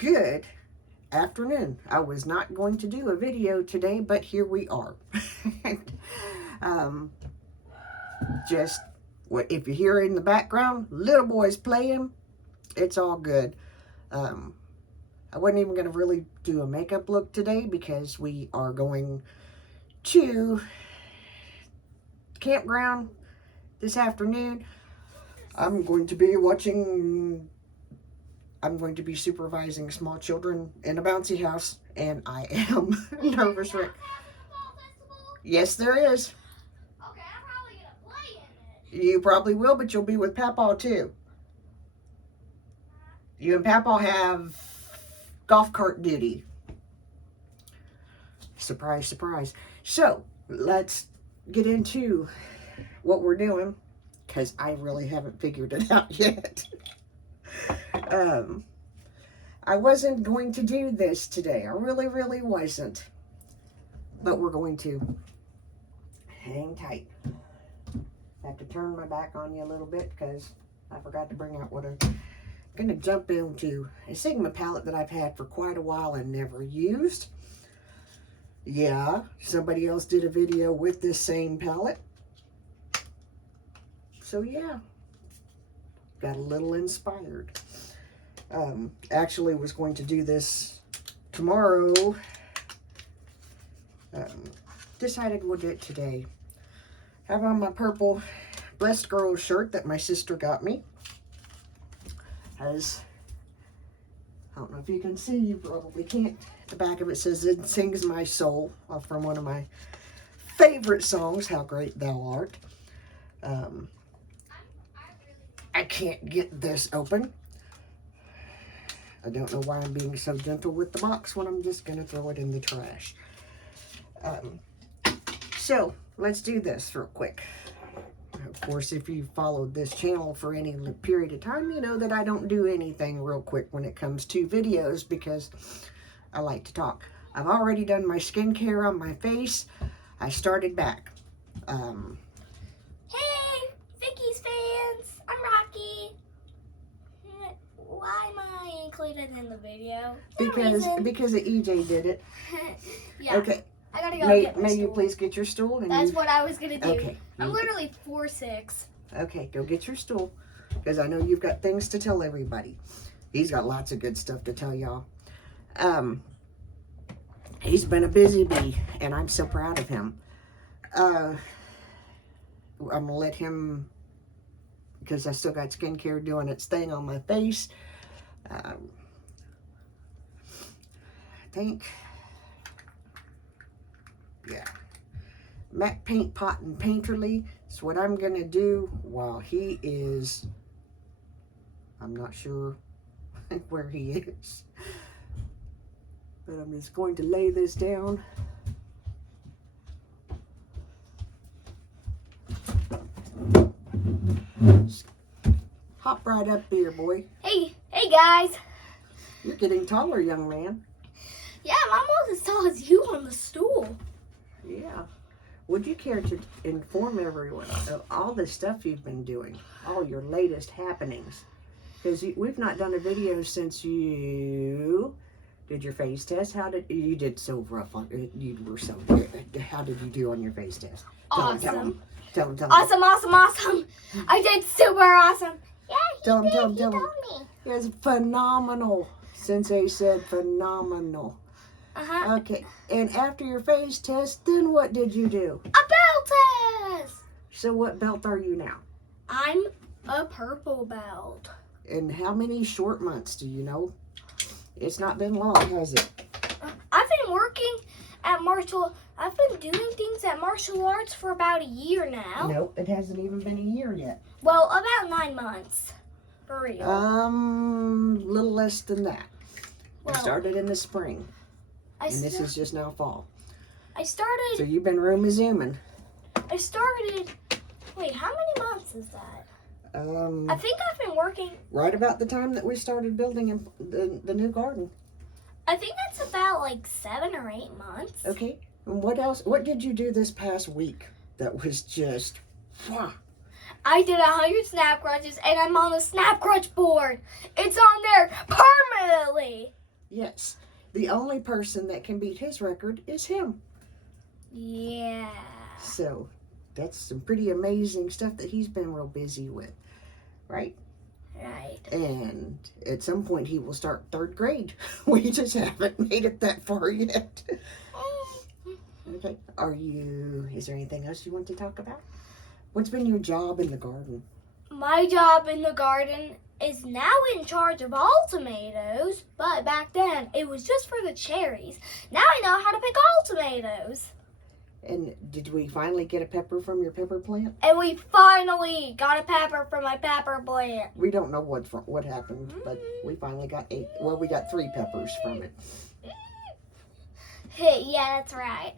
Good afternoon. I was not going to do a video today, but here we are. Just what if you hear in the background, little boys playing, it's all good. I wasn't even going to really do a makeup look today because we are going to campground this afternoon. I'm going to be supervising small children in a bouncy house, and I am nervous. Yes, there is. Okay, I'm probably going to play in it. You probably will, but you'll be with Papaw too. You and Papaw have golf cart duty. Surprise, surprise. So, let's get into what we're doing, because I really haven't figured it out yet. I wasn't going to do this today. I really wasn't. But we're going to. Hang tight. I have to turn my back on you a little bit because I forgot to bring out what I'm going to jump into. A Sigma palette that I've had for quite a while and never used. Yeah, somebody else did a video with this same palette. So yeah, got a little inspired. Actually was going to do this tomorrow. Decided we'll do it today. Have on my purple Blessed Girls shirt that my sister got me. I don't know if you can see, you probably can't. The back of it says, "It Sings My Soul," from one of my favorite songs, How Great Thou Art. I can't get this open. I don't know why I'm being so gentle with the box when I'm just going to throw it in the trash. So, let's do this real quick. Of course, if you've followed this channel for any period of time, you know that I don't do anything real quick when it comes to videos because I like to talk. I've already done my skincare on my face. I started back. Hey, Vicky's fans. I'm Rocky. Why am I included in the video? Because the EJ did it. Yeah. Okay. I gotta go get my May stool. you please get your stool? And That's what I was gonna do. Okay. I'm literally 4'6". Okay, go get your stool, because I know you've got things to tell everybody. He's got lots of good stuff to tell y'all. He's been a busy bee, and I'm so proud of him. I'm gonna let him, because I still got skincare doing its thing on my face. I think, yeah, Mac Paint Pot and Painterly. So what I'm gonna do while he is, I'm not sure where he is, but I'm just going to lay this down. Hop right up there, boy. Hey guys. You're getting taller, young man. Yeah, I'm almost as tall as you on the stool. Yeah. Would you care to inform everyone of all the stuff you've been doing, all your latest happenings? Because we've not done a video since you did your face test. You did so rough on it? You were so good. How did you do on your face test? Awesome. Tell them. Awesome. I did super awesome. Yeah, Tell he them. told me. It was phenomenal. Sensei said phenomenal. Uh-huh. Okay, and after your face test, then what did you do? A belt test. So what belt are you now? I'm a purple belt. And how many short months do you know? It's not been long, has it? I've been working at I've been doing things at martial arts for about a year now. Nope, it hasn't even been a year yet. Well, about 9 months. For real. Little less than that. Well, I started in the spring. And this is just now fall. So you've been zooming. Wait, how many months is that? I think I've been working. Right about the time that we started building the new garden. I think that's about like 7 or 8 months. Okay. And what else? What did you do this past week that was just, I did 100 snap crunches and I'm on the snap crunch board. It's on there permanently. Yes. The only person that can beat his record is him. Yeah. So that's some pretty amazing stuff that he's been real busy with, right? Right. And at some point he will start third grade. We just haven't made it that far yet. Okay. Is there anything else you want to talk about? What's been your job in the garden? My job in the garden is now in charge of all tomatoes, but back then it was just for the cherries. Now I know how to pick all tomatoes. And did we finally get a pepper from your pepper plant? And we finally got a pepper from my pepper plant. We don't know what happened, but we finally got 8. Well, we got 3 peppers from it. Yeah, that's right.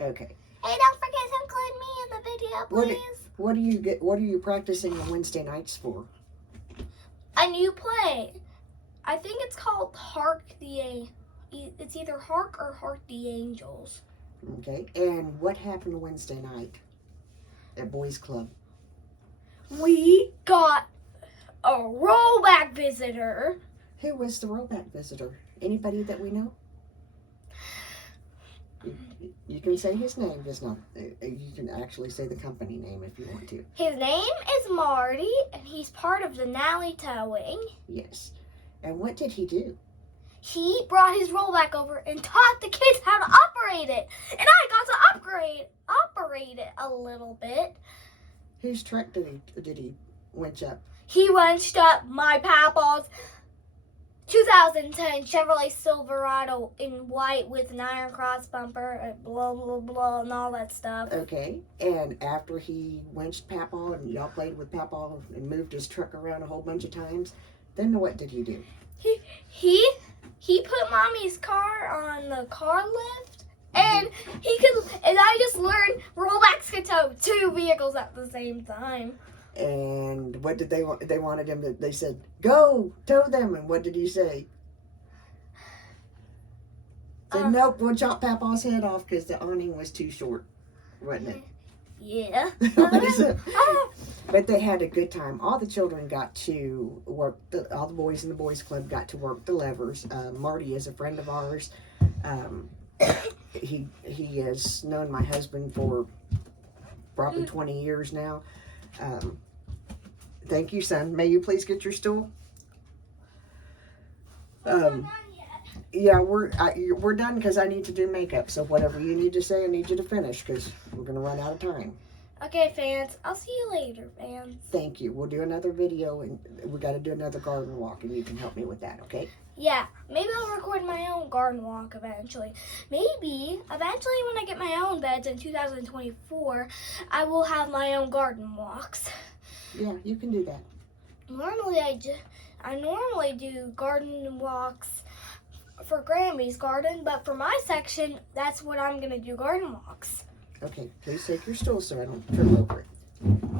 Okay. Hey, don't forget to include me in the video, please. What are you practicing on Wednesday nights for? A new play. I think it's called It's either Hark or Hark the Angels. Okay. And what happened Wednesday night at Boys Club? We got a rollback visitor. Who was the rollback visitor? Anybody that we know? You can say his name, just not. You can actually say the company name if you want to. His name is Marty, and he's part of the Nally Towing. Yes. And what did he do? He brought his rollback over and taught the kids how to operate it. And I got to operate it a little bit. Whose truck did he winch up? He winched up my papa's 2010 Chevrolet Silverado in white with an iron cross bumper, blah, blah, blah, and all that stuff. Okay. And after he winched Papa and y'all played with Papa and moved his truck around a whole bunch of times, then what did he do? He put Mommy's car on the car lift, and I just learned rollbacks could tow 2 vehicles at the same time. And what did they want? They wanted him to, they said, go, tow them. And what did he say? Said, nope, we'll chop Papa's head off because the awning was too short, wasn't it? Yeah. But they had a good time. All the children got to work, all the boys in the boys club got to work the levers. Marty is a friend of ours. He has known my husband for probably 20 years now. Thank you, son. May you please get your stool? Yeah, we're done because I need to do makeup. So whatever you need to say, I need you to finish because we're going to run out of time. Okay, fans. I'll see you later, fans. Thank you. We'll do another video, and we got to do another garden walk, and you can help me with that, okay? Yeah, maybe I'll record my own garden walk eventually. Maybe eventually when I get my own beds in 2024, I will have my own garden walks. Yeah, you can do that. Normally I normally do garden walks for Grammy's garden, but for my section, that's what I'm gonna do, garden walks. Okay, please take your stool so I don't trip over it.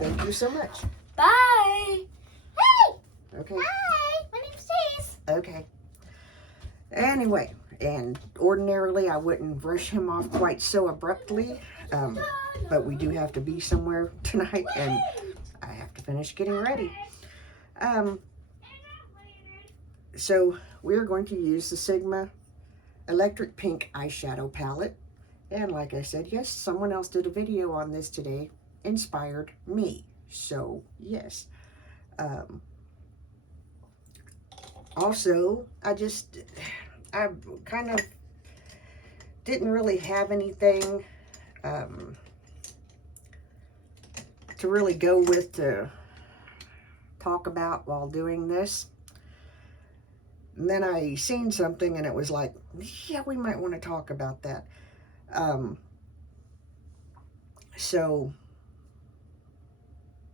Thank you so much. Bye. Hey. Okay. Hi. My name's Stace. Okay. Anyway, and ordinarily I wouldn't brush him off quite so abruptly, but we do have to be somewhere tonight, and I have to finish getting ready. So we're going to use the Sigma Electric Pink Eyeshadow Palette. And like I said, yes, someone else did a video on this today, inspired me. So, yes. Also, I kind of didn't really have anything to really go with to talk about while doing this. And then I seen something and it was like, yeah, we might want to talk about that. So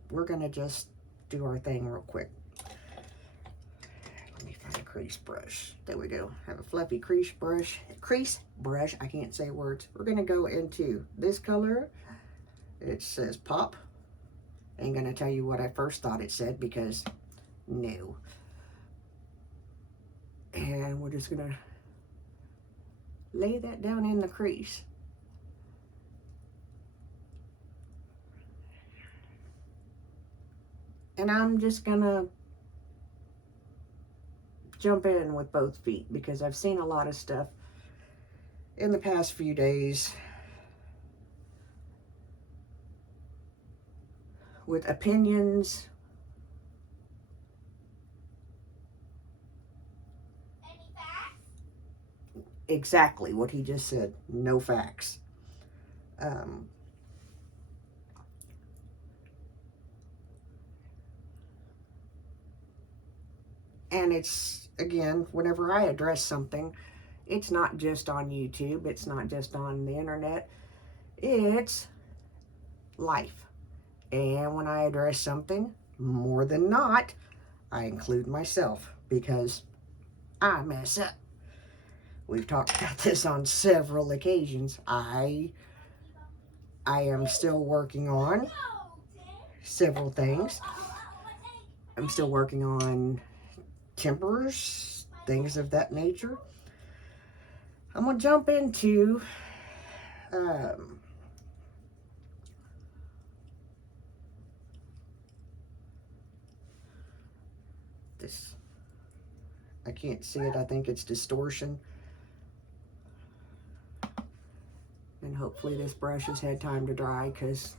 we're going to just do our thing real quick. Let me find a crease brush. There we go. Have a fluffy crease brush. I can't say words. We're going to go into this color. It says pop. Ain't going to tell you what I first thought it said because no. And we're just going to lay that down in the crease. And I'm just going to jump in with both feet because I've seen a lot of stuff in the past few days with opinions. Any facts? Exactly what he just said. No facts. And it's, again, whenever I address something, it's not just on YouTube, it's not just on the internet, it's life. And when I address something, more than not, I include myself because I mess up. We've talked about this on several occasions. I am still working on several things. I'm still working on tempers, things of that nature. I'm going to jump into this. I can't see it. I think it's distortion. And hopefully this brush has had time to dry because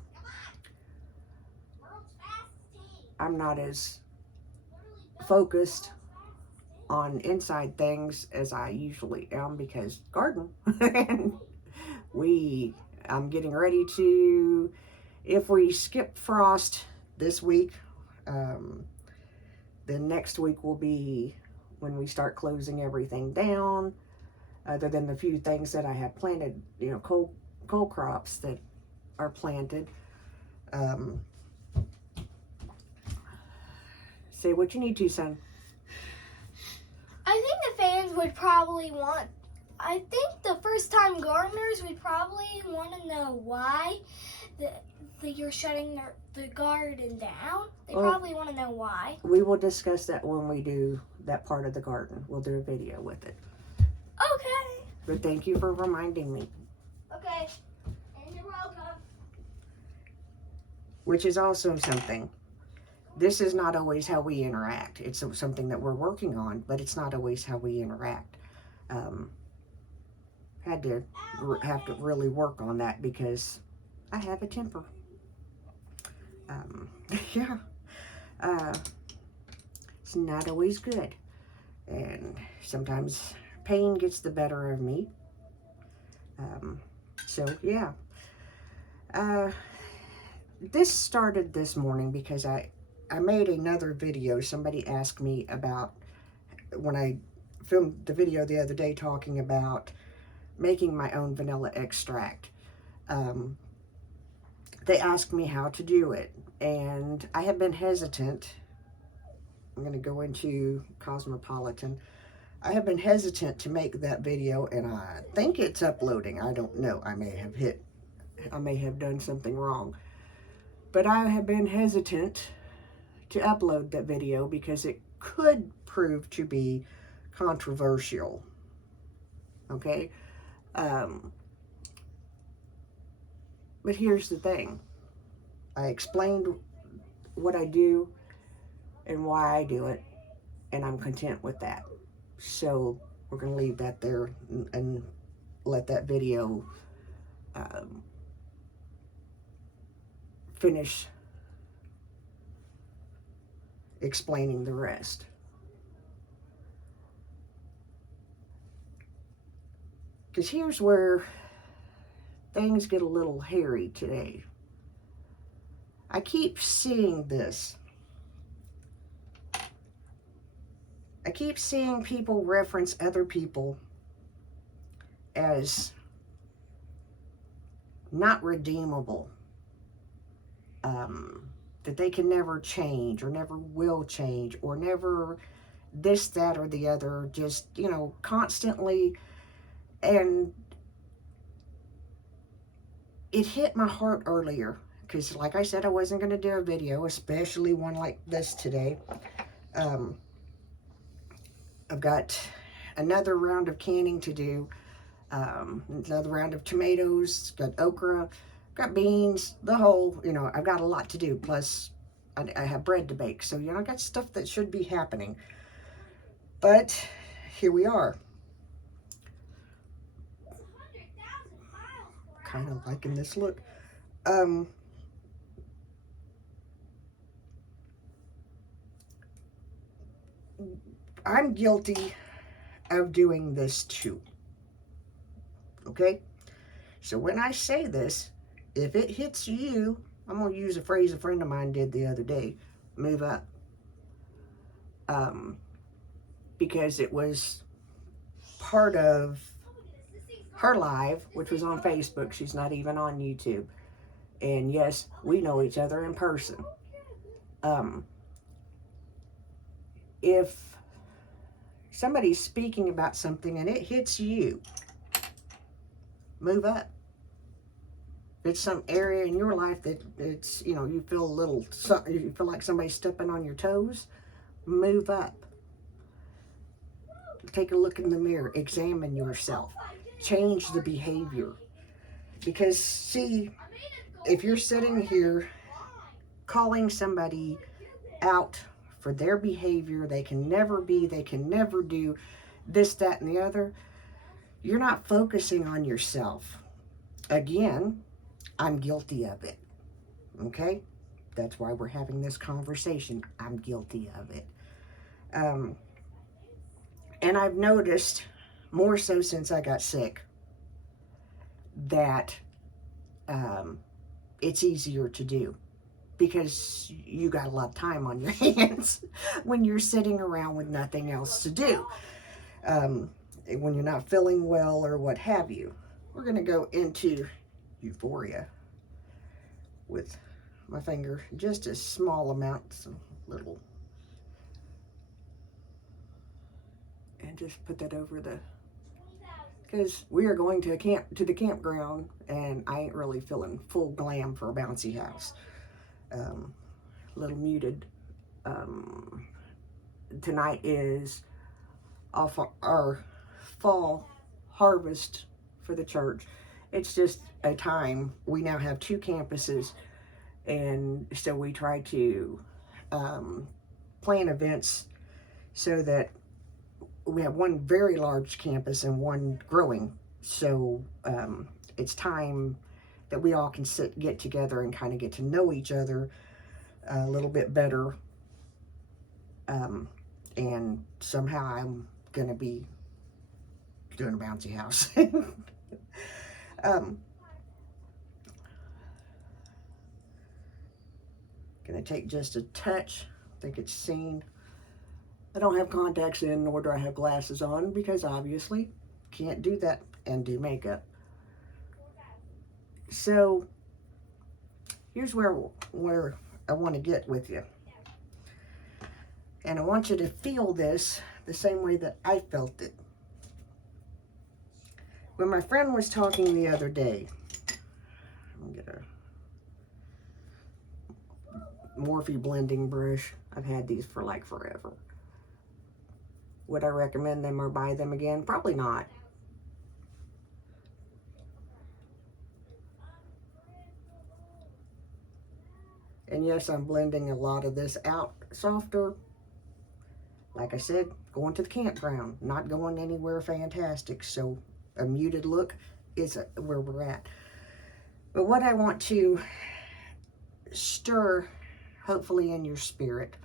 I'm not as focused on inside things as I usually am because garden. And I'm getting ready to, if we skip frost this week, then next week will be when we start closing everything down, other than the few things that I have planted, you know, coal crops that are planted. Say what you need to, son. I think the fans would probably want, I think the first time gardeners would probably want to know why you're shutting the garden down. They probably want to know why. We will discuss that when we do that part of the garden. We'll do a video with it. Okay. But thank you for reminding me. Okay. And you're welcome. Which is also something. This is not always how we interact. It's something that we're working on, but it's not always how we interact. Have to really work on that because I have a temper. Yeah. It's not always good. And sometimes pain gets the better of me. So, yeah. This started this morning because I made another video. Somebody asked me about, when I filmed the video the other day talking about making my own vanilla extract. They asked me how to do it, and I have been hesitant. I'm going to go into Cosmopolitan. I have been hesitant to make that video, and I think it's uploading. I don't know. I may have done something wrong. But I have been hesitant to upload that video because it could prove to be controversial. Okay? But here's the thing. I explained what I do and why I do it, and I'm content with that. So we're going to leave that there and let that video finish explaining the rest. Because here's where things get a little hairy today. I keep seeing this. I keep seeing people reference other people as not redeemable. That they can never change or never will change or never this, that, or the other. Just, you know, constantly. And it hit my heart earlier because, like I said, I wasn't going to do a video, especially one like this today. I've got another round of canning to do, another round of tomatoes, got okra, got beans, the whole, you know, I've got a lot to do. Plus, I have bread to bake. So, you know, I got stuff that should be happening. But here we are. Kind of liking this look. I'm guilty of doing this too. Okay? So when I say this, if it hits you, I'm going to use a phrase a friend of mine did the other day. Move up. Because it was part of her live, which was on Facebook. She's not even on YouTube. And yes, we know each other in person. If somebody's speaking about something and it hits you, move up. If it's some area in your life that it's, you know, you feel a little, you feel like somebody's stepping on your toes, move up. Take a look in the mirror, examine yourself, change the behavior. Because see, if you're sitting here calling somebody out for their behavior, they can never be, they can never do this, that, and the other, you're not focusing on yourself. Again, I'm guilty of it. Okay? That's why we're having this conversation. I'm guilty of it. And I've noticed, more so since I got sick, that it's easier to do because you got a lot of time on your hands when you're sitting around with nothing else to do, when you're not feeling well or what have you. We're going to go into Euphoria with my finger, just a small amount, some little, and just put that over the, because we are going to the campground, and I ain't really feeling full glam for a bouncy house. A little muted. Tonight is off our fall harvest for the church. It's just a time. We now have 2 campuses, and so we try to plan events so that we have one very large campus and one growing. So it's time that we all can get together and kind of get to know each other a little bit better. And somehow I'm going to be doing a bouncy house. Going to take just a touch. I think it's seen. I don't have contacts in, nor do I have glasses on, because obviously can't do that and do makeup. So here's where I want to get with you. And I want you to feel this the same way that I felt it. When my friend was talking the other day, I'm going to get a Morphe blending brush. I've had these for like forever. Would I recommend them or buy them again? Probably not. And yes, I'm blending a lot of this out softer. Like I said, going to the campground, not going anywhere fantastic. So a muted look is where we're at. But what I want to stir, hopefully in your spirit,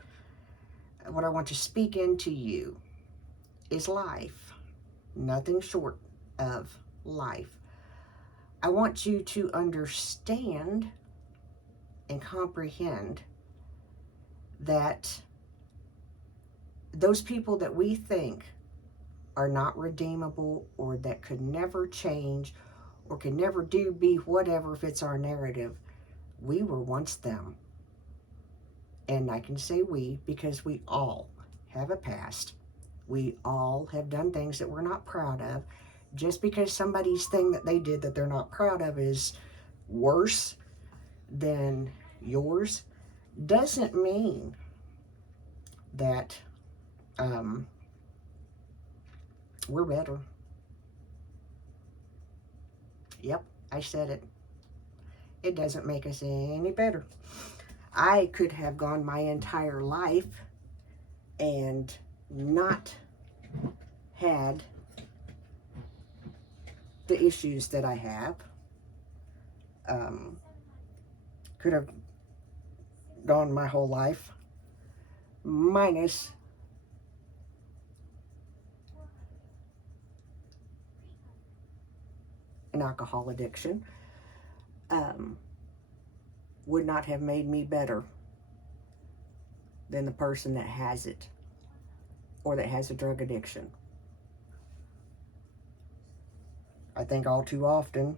what I want to speak into you is life. Nothing short of life. I want you to understand and comprehend that those people that we think are not redeemable, or that could never change, or could never be whatever fits our narrative, we were once them. And I can say we because we all have a past. We all have done things that we're not proud of. Just because somebody's thing that they did that they're not proud of is worse than yours doesn't mean that we're better. Yep, I said it. It doesn't make us any better. I could have gone my entire life and not had the issues that I have. Could have gone my whole life minus an alcohol addiction. Would not have made me better than the person that has it or that has a drug addiction. I think all too often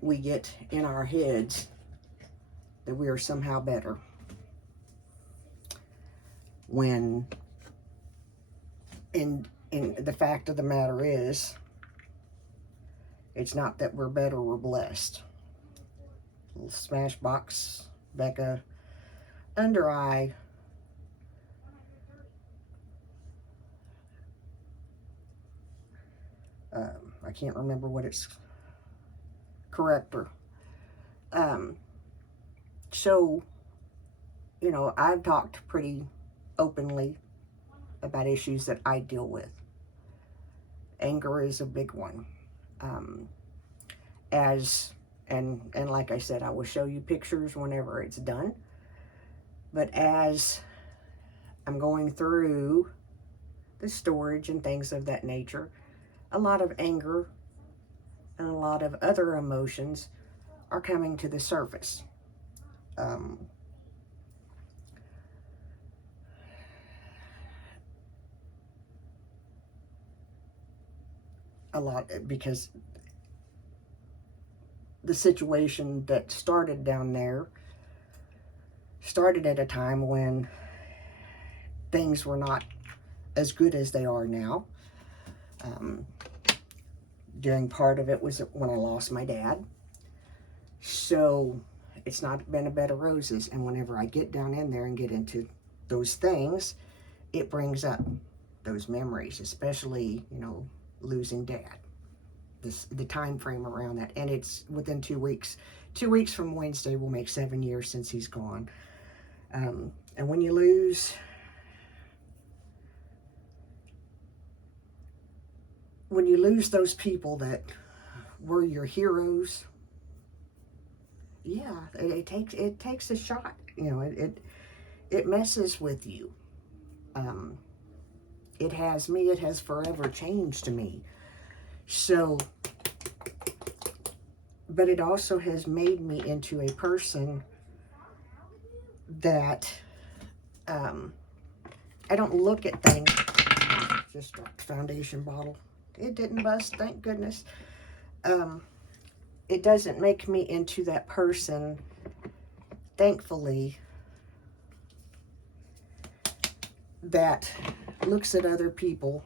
we get in our heads that we are somehow better, when in the fact of the matter is, it's not that we're better, we're blessed. Little Smashbox, Becca, under eye. I can't remember what it's corrector. So, you know, I've talked pretty openly about issues that I deal with. Anger is a big one. And like I said, I will show you pictures whenever it's done. But as I'm going through the storage and things of that nature, a lot of anger and a lot of other emotions are coming to the surface. A lot, because the situation that started down there started at a time when things were not as good as they are now. During part of it was when I lost my dad. So it's not been a bed of roses. And whenever I get down in there and get into those things, it brings up those memories, especially, you know, losing dad. The time frame around that. And it's within 2 weeks. 2 weeks from Wednesday will make 7 years since he's gone. And when you lose those people that were your heroes, yeah, it takes a shot. You know, it messes with you. It has me. It has forever changed me. So, but it also has made me into a person that I don't look at things. Just dropped the foundation bottle. It didn't bust, thank goodness. It doesn't make me into that person, thankfully, that looks at other people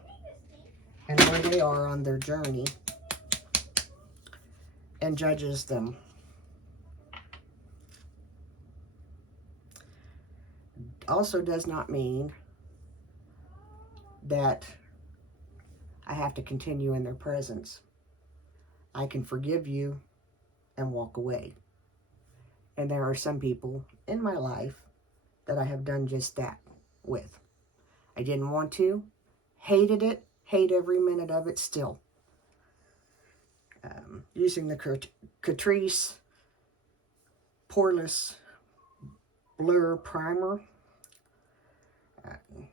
and where they are on their journey and judges them. Also does not mean that I have to continue in their presence. I can forgive you and walk away. And there are some people in my life that I have done just that with. I didn't want to, hated it, hate every minute of it still. Using the Catrice Poreless Blur Primer.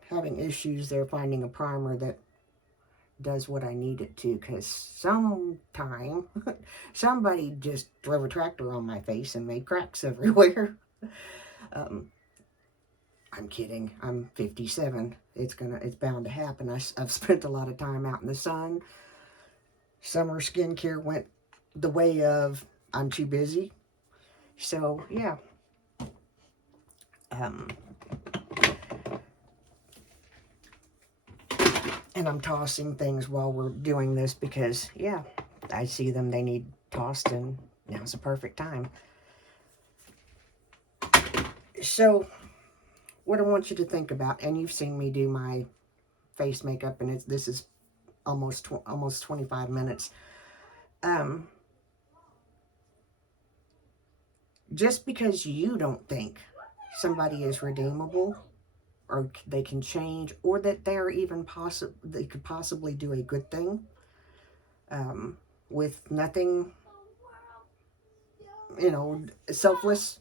Having issues there finding a primer that does what I need it to, because sometime somebody just drove a tractor on my face and made cracks everywhere. I'm kidding. I'm 57. It's bound to happen. I've spent a lot of time out in the sun. Summer skincare went the way of I'm too busy. So yeah. And I'm tossing things while we're doing this because, yeah, I see them, they need tossed, and now's the perfect time. So, what I want you to think about, and you've seen me do my face makeup, and this is almost 25 minutes. Just because you don't think somebody is redeemable or they can change, or that they're even they could possibly do a good thing with nothing, selfless,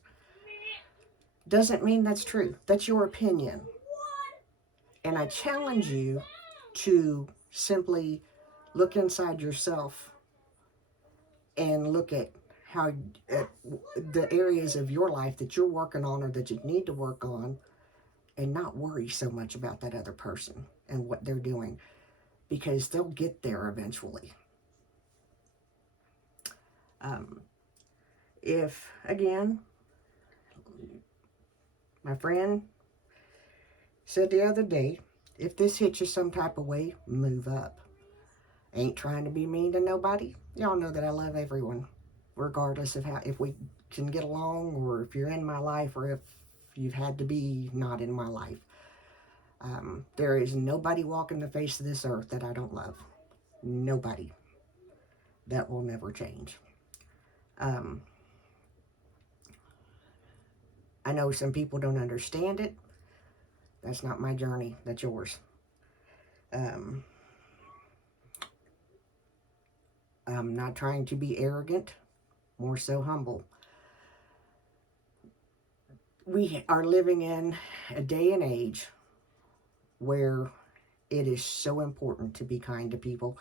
doesn't mean that's true. That's your opinion. And I challenge you to simply look inside yourself and look at at the areas of your life that you're working on or that you need to work on, and not worry so much about that other person and what they're doing, because they'll get there eventually. If, again, my friend said the other day, if this hits you some type of way, move up. Ain't trying to be mean to nobody. Y'all know that I love everyone, regardless of if we can get along, or if you're in my life, or if you've had to be not in my life. There is nobody walking the face of this earth that I don't love. Nobody. That will never change. I know some people don't understand it. That's not my journey. That's yours. I'm not trying to be arrogant, more so humble. We are living in a day and age where it is so important to be kind to people.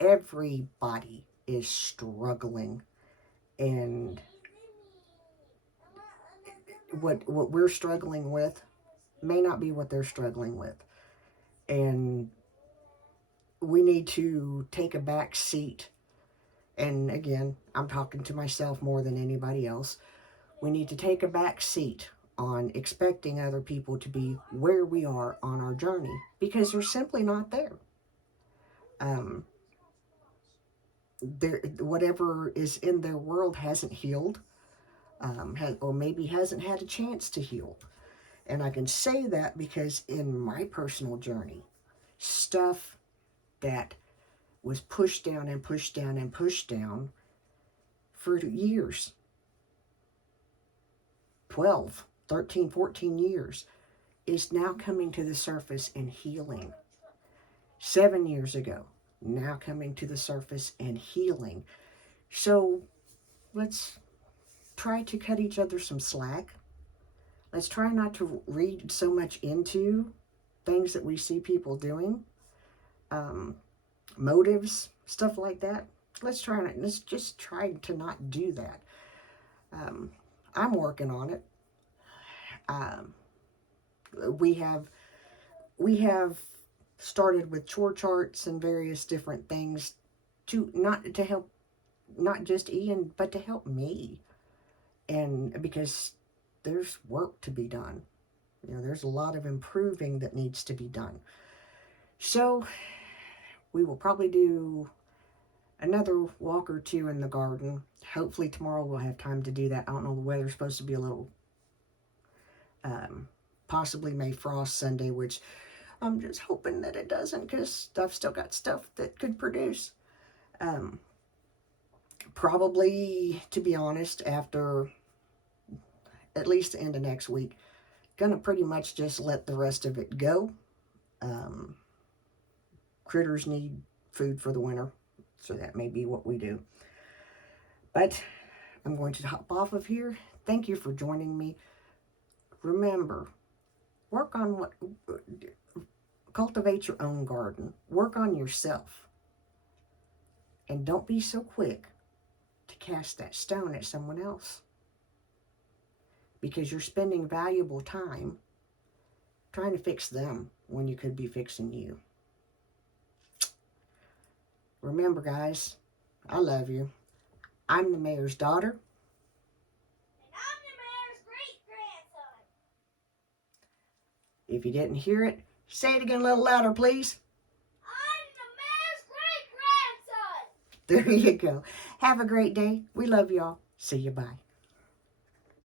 Everybody is struggling, and what we're struggling with may not be what they're struggling with. And we need to take a back seat. And again, I'm talking to myself more than anybody else. We need to take a back seat on expecting other people to be where we are on our journey, because they're simply not there. Whatever is in their world hasn't healed, or maybe hasn't had a chance to heal. And I can say that because in my personal journey, stuff that was pushed down and pushed down and pushed down for years, 12, 13, 14 years, is now coming to the surface and healing. 7 years ago, now coming to the surface and healing. So let's try to cut each other some slack. Let's try not to read so much into things that we see people doing, motives, stuff like that. Let's just try to not do that. I'm working on it. We have started with chore charts and various different things to help not just Ian, but to help me. And because there's work to be done. There's a lot of improving that needs to be done. So we will probably do another walk or two in the garden. Hopefully tomorrow we'll have time to do that. I don't know, the weather's supposed to be a little, possibly may frost Sunday, which I'm just hoping that it doesn't, because I've still got stuff that could produce. Probably, to be honest, after at least the end of next week, gonna pretty much just let the rest of it go. Critters need food for the winter, so that may be what we do. But I'm going to hop off of here. Thank you for joining me. Remember, cultivate your own garden. Work on yourself. And don't be so quick to cast that stone at someone else, because you're spending valuable time trying to fix them when you could be fixing you. Remember, guys, I love you. I'm the mayor's daughter. And I'm the mayor's great-grandson. If you didn't hear it, say it again a little louder, please. I'm the mayor's great-grandson. There you go. Have a great day. We love y'all. See you. Bye.